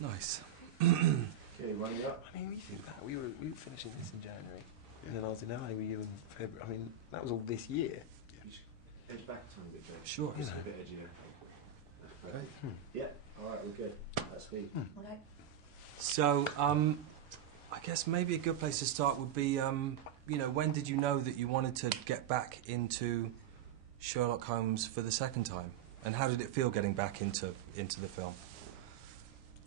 Nice. Okay, running up. I mean, we think that we were finishing this in January, and then I was in LA with you in February. I mean, that was all this year. You just edge back a tiny bit, Dave. Sure, just a bit edgier. That's perfect. Yeah. All right, we're good. That's me. Okay. So, I guess maybe a good place to start would be, you know, when did you know that you wanted to get back into Sherlock Holmes for the second time? And how did it feel getting back into the film?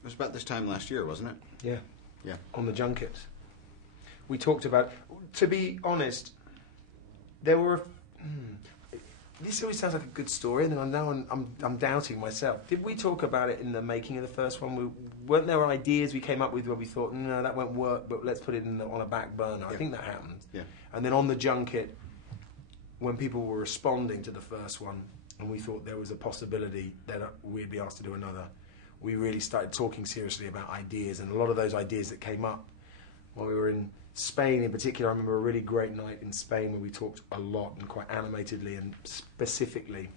It was about this time last year, wasn't it? Yeah. Yeah. On the junket. We talked about, to be honest, there were... This always sounds like a good story, and now I'm doubting myself. Did we talk about it in the making of the first one? Weren't there ideas we came up with where we thought, no, that won't work, but let's put it on a back burner? Yeah. I think that happened. Yeah. And then on the junket, when people were responding to the first one, and we thought there was a possibility that we'd be asked to do another, we really started talking seriously about ideas, and a lot of those ideas that came up while we were in Spain in particular. I remember a really great night in Spain where we talked a lot and quite animatedly and specifically.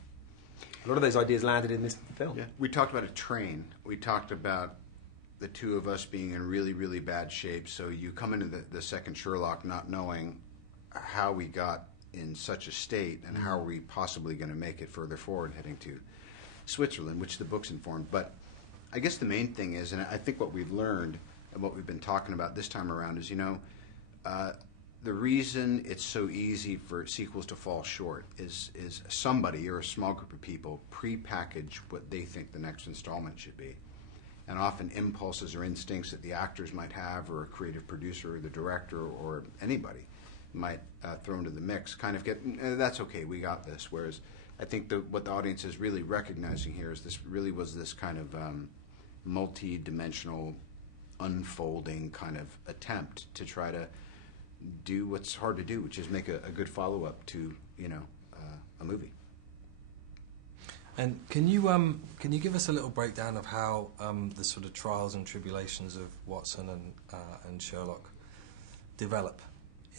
A lot of those ideas landed in this film. Yeah. We talked about a train. We talked about the two of us being in really, really bad shape, so you come into the second Sherlock not knowing how we got in such a state and how are we possibly going to make it further forward heading to Switzerland, which the book's informed. But I guess the main thing is, and I think what we've learned and what we've been talking about this time around is, you know, the reason it's so easy for sequels to fall short is somebody or a small group of people pre-package what they think the next installment should be. And often impulses or instincts that the actors might have, or a creative producer or the director or anybody might throw into the mix kind of get, that's okay, we got this. Whereas I think what the audience is really recognizing here is this really was this kind of multi-dimensional unfolding kind of attempt to try to do what's hard to do, which is make a good follow-up to, you know, a movie. And can you give us a little breakdown of how the sort of trials and tribulations of Watson and Sherlock develop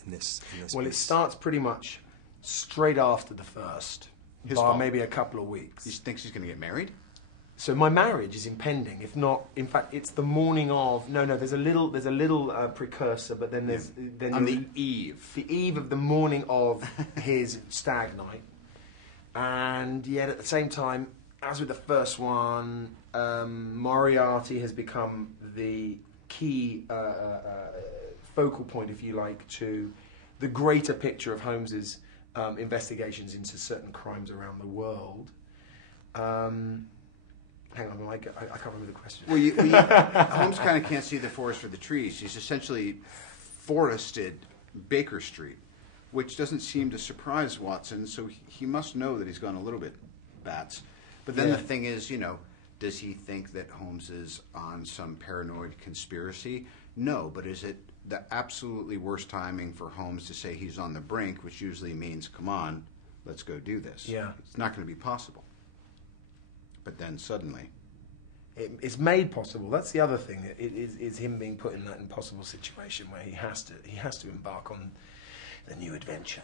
in this Well, piece? it starts pretty much straight after the first, by maybe a couple of weeks. He thinks he's going to get married? So my marriage is impending. If not, in fact, it's the morning of. No, there's a little precursor, but then there's then on the eve of the morning of his stag night, and yet at the same time, as with the first one, Moriarty has become the key focal point, if you like, to the greater picture of Holmes's investigations into certain crimes around the world. Hang on, I can't remember the question. Well, Holmes kind of can't see the forest for the trees. He's essentially forested Baker Street, which doesn't seem to surprise Watson, so he must know that he's gone a little bit bats. But then the thing is, you know, does he think that Holmes is on some paranoid conspiracy? No, but is it the absolutely worst timing for Holmes to say he's on the brink, which usually means, come on, let's go do this? Yeah. It's not going to be possible. But then suddenly... It's made possible. That's the other thing. It is him being put in that impossible situation where he has to embark on the new adventure.